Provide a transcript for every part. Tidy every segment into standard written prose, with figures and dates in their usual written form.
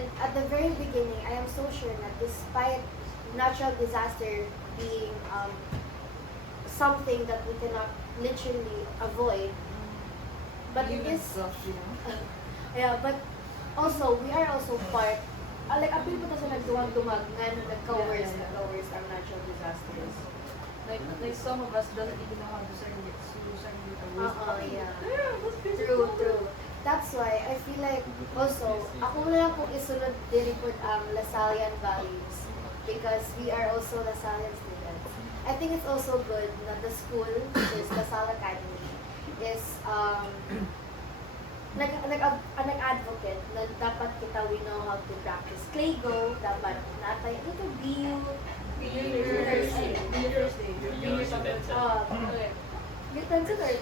And at the very beginning, I am so sure that despite natural disaster being something that we cannot literally avoid, but in Human this, stuff, you know? yeah, but also, we are also part, like, apil po na sa nagduwag-dumag nga na nagka-worst, Yeah. nagka-worst ang natural disasters. Like some of us doesn't even know how to segregate a waste bucket. Yeah. Yeah, that's crazy. True. That's why I feel like also, ako na lang kung isunod din-report ang Lasallian values because we are also Lasallian students. I think it's also good na the school, which is Lasal Academy, is nag-advocate na dapat kita we know how to practice Claygo, dapat natay ito Thursday. okay. Utensil or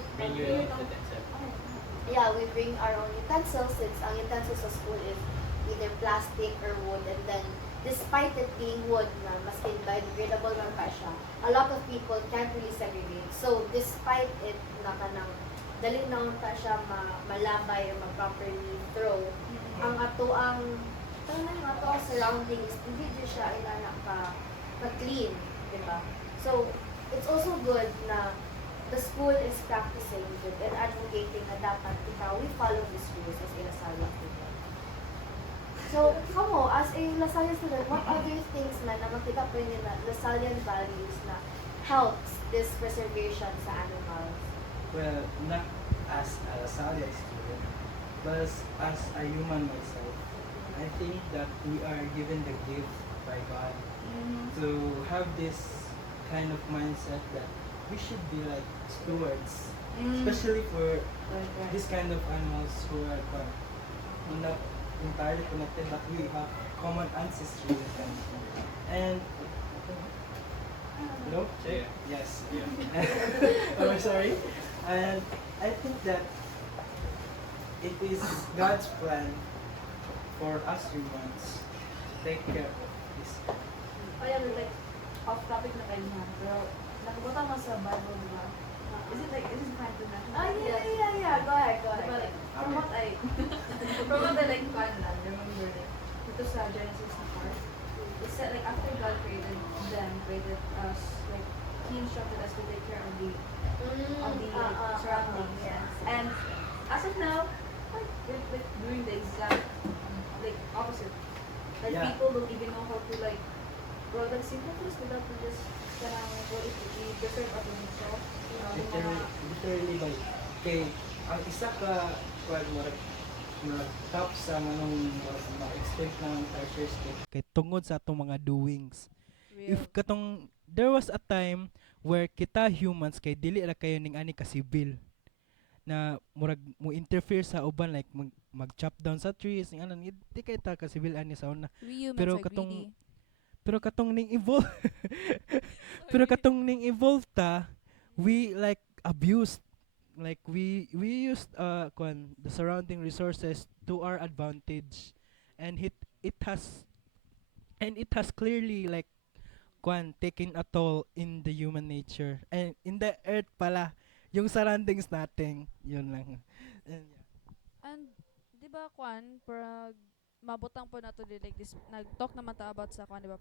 yeah, we bring our own utensils since ang utensils sa school is either plastic or wood, and then despite it being wood na maski biodegradable man pa siya, a lot of people can't really segregate. So despite it na kanang dali na ta siya malabay or ma-properly throw, ang ato ang surrounding is hindi din siya ilana ka clean, di ba? So it's also good na the school is practicing it and advocating na dapat we follow these rules as a Lasalle student. So, kamo, as a Lasalle student, what other things na makita po niyo na Lasallian values na helps this preservation sa animals? Well, not as a science student, but as a human myself, I think that we are given the gift by God to have this kind of mindset that we should be like stewards, especially for this kind of animals who are not entirely connected, but we have common ancestry with them. And hello? Yeah. Yes. Oh, sorry. And I think that it is God's plan for us humans to take care of this. Ayan, like, off topic na kayo na, pero nakabota mo sa Bible, di ba? Is it fine to mention? Yeah. Go ahead. Diba, like, from what I like found na, remember, like, ito sa Genesis na part, it said, like, after God created us, like, He instructed us to take care of the surroundings. Yes. And as of now, like, we're doing the exact, like, opposite. Like, Yeah. people don't even know how to, like, grow like simple things without to just, what if we preserve our own self, you know, yung mga, Literally like, kay, ang isa ka, top sa manong ma-extinct ng tertiary state. Kay tungod sa atong mga doings. If katong, there was a time where kita humans kay dili ra kayo ning ani ka civil na murag mo interfere sa uban like mag-chop down sa trees ning anan di kay ta ka civil ani sa una. We humans Pero are katong greedy. pero katong ning evolve pero katong ning evolve ta, we like abused, like we used the surrounding resources to our advantage, and it has clearly like taken a toll in the human nature and in the earth pala yung surroundings natin yun lang. And And di ba kwan parang mabutang po nato di like this nag-talk naman ta about sa kwan di ba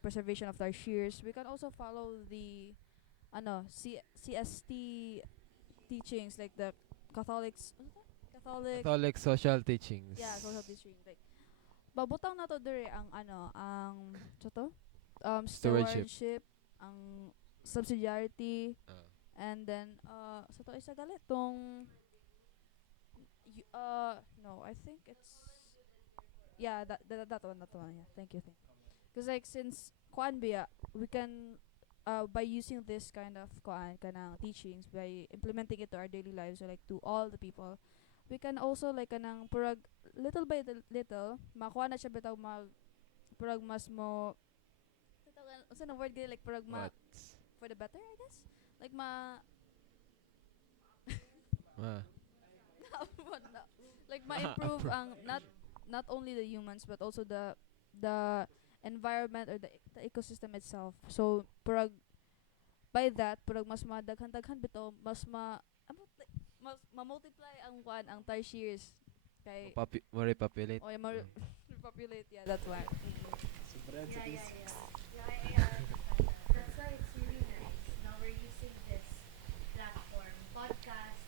preservation of our shears. We can also follow the CST teachings like the Catholics ano to? Catholic social teachings. Yeah, social teaching like babutang nato dire ang ang to Stewardship. stewardship, ang subsidiarity, Ah. and then sa to isa galit tong no, I think it's yeah, that one, yeah. Thank you. Because like since kuan biya, we can by using this kind of kuan kanang teachings by implementing it to our daily lives or like to all the people, we can also like kanang purag little by little makuha na siya bitaw purag mas mo unsa na word gyud like purag What? for the better, I guess. Like Ah. what na- like ma-improve ang not only the humans but also the environment or the ecosystem itself. So purag by that purag mas madaghan-daghan bitaw mas like, mas ma-multiply ang kuan ang tertiaries kay More populate. o yung Populate, yeah, that's why. Sobrang sa Yeah, this. yeah, yeah. Yeah, I understand that. That's why it's really nice. Now we're using this platform, podcast,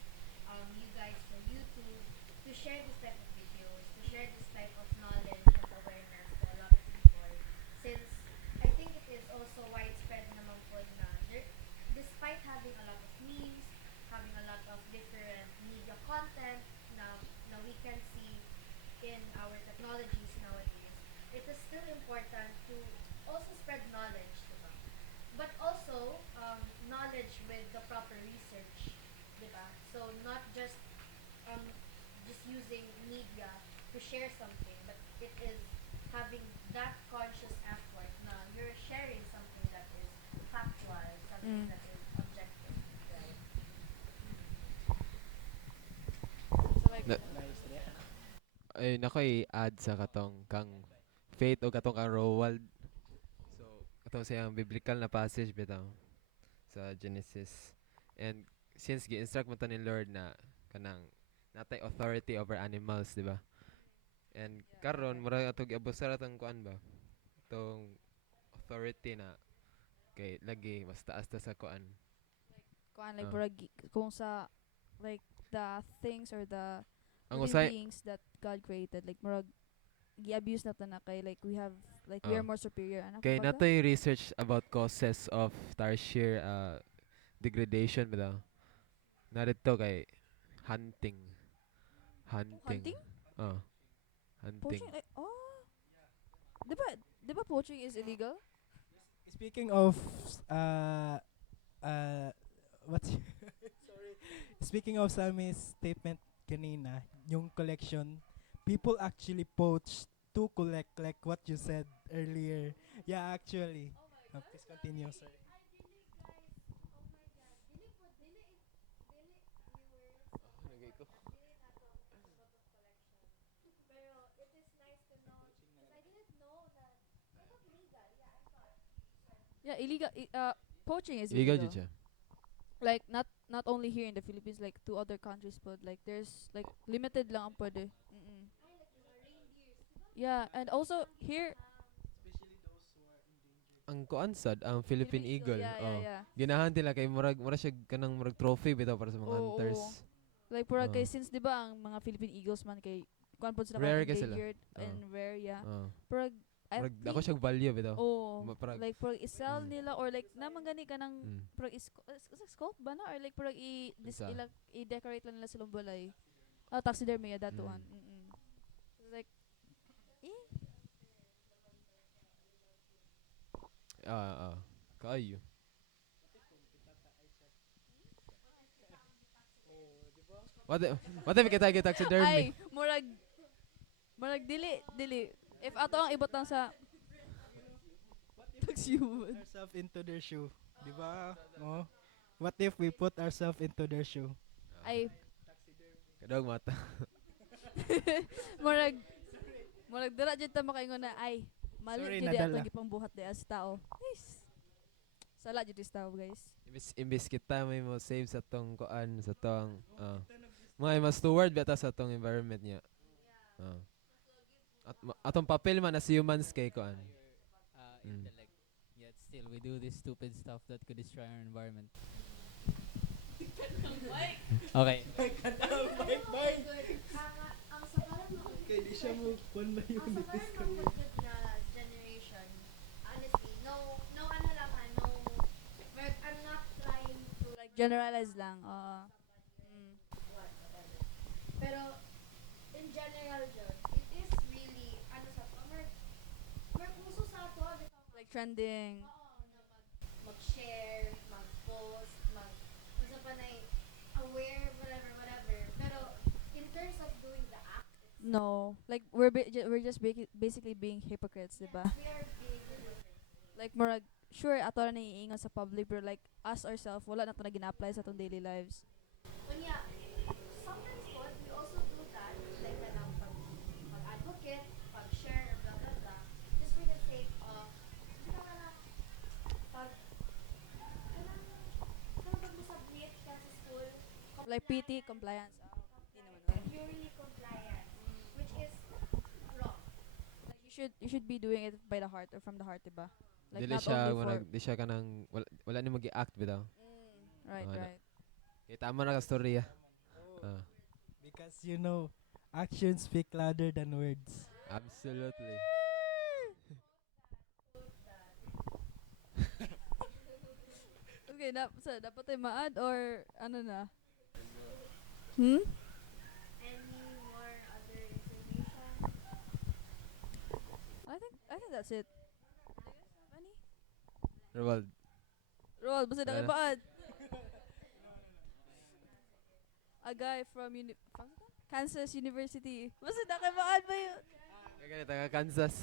you guys from YouTube, to share this type of videos, to share this type of knowledge and awareness to a lot of people. Since I think it is also widespread naman po na despite having a lot of memes, having a lot of different media content na we can see in our technologies nowadays, it is still important to also spread knowledge, diba? But also, knowledge with the proper research, diba? So, not um, just using media to share something, but it is having that conscious effort na you're sharing something that is factual, something Mm. that is objective, right? So like, Na, Nice, yeah. ay, nako i-add sa katong kang faith o katong kang Rowald. So, katong siyang biblical na passage bitaw sa Genesis. And since gi-instruct mo to ni Lord na kanang natay authority over animals, di ba? And karon mura ato giabusar atong kuan ba? Tong authority na kay lagi mas taas ta sa kuan. kuan like Ah. murag kung sa like the things or the Ang living usay beings that God created, like murag gi-abuse na ta na kay like we have like we Ah. are more superior ano kay kumbaga? natoy research about causes of tarsier degradation ba daw? Narito kay hunting. Hunting. Hunting? Oh, hunting. Poaching like oh, 'di ba poaching is illegal? Speaking of uh uh what's sorry. Speaking of Sammy's statement kanina, yung collection, people actually poach to collect like what you said earlier. Yeah, actually. Please continue, sir. Yeah, illegal. Poaching is Illegal illegal. jud siya. Like not only here in the Philippines, like to other countries, but like there's like limited lang ang pwede. Mm-mm. Yeah, and also here Ang kuan sad ang Philippine Eagle. Yeah, Oh. yeah. Ginahan nila kay murag siya kanang murag trophy bitaw para sa mga Oo, hunters. oo. Like pura kay Oh. since 'di ba ang mga Philippine Eagles man kay kuan po sila Rare kay kay sila. endangered Oh. and rare, yeah. Oh. Pura I Murag think ako siyang value bitaw. oh, Parag like pura isell Mm. nila or like naman gani ka ng mm. pura scope ba na or like pura Isa. i-decorate lang nila silang balay. Oh, taxidermy, yeah, that Mm. one. Mm-mm. Like eh, Kaayo. What if kita taxidermy? ay, murag dili. If ato ang ibot lang sa tax human. Ourselves into their shoe. Di ba? Oh. What if we put ourselves into their shoe? Ay, Kadog mata. murag dira jud ta makaingon na ay mali Sorry, jud nadala. ato gipang buhat di as tao. Yes. Sala jud is tao, guys. Imbis kita may mo save sa tong kuan sa tong mga mas steward bata sa tong environment niya. Atong papel man as humans kay kuan. Intellect. Yet still, we do this stupid stuff that could destroy our environment. Okay. Ang sa parang Okay, di siya mo pon na yun. ang sa parang mga na generation, honestly, no ano lang no, I'm not trying to Like generalize lang. pero in general John, it is really ano sa mer uso sa ato like trending. mag-share, mag-post, ano pa na aware, whatever. Pero in terms of doing the act, No, like we're just basically being hypocrites, diba? we are being Like murag sure ato na iingon sa public pero like us ourselves wala na to na gina-apply sa atong daily lives. Kunya, sometimes po, we also do that, like pag-advocate, pag-share, blah, blah, blah, just for the sake of, pag-submit ka sa school, Like PT compliance. Di naman. purely compliant, which is wrong. you should be doing it by the heart or from the heart, diba? Like Dili not siya only for di siya kanang wala ni mag-act bitaw. right, Wala. right. Kaya tama na ka storya. Ah, Because you know, actions speak louder than words. absolutely. Okay, dapat tayo ma-add or ano na? Hmm? Any more other information? I think that's it. Any? Roald. Roll, basta na Wala. ma-add. A guy from Kansas University. Basta na ma-add ba yun? Kaya ganito ka Kansas.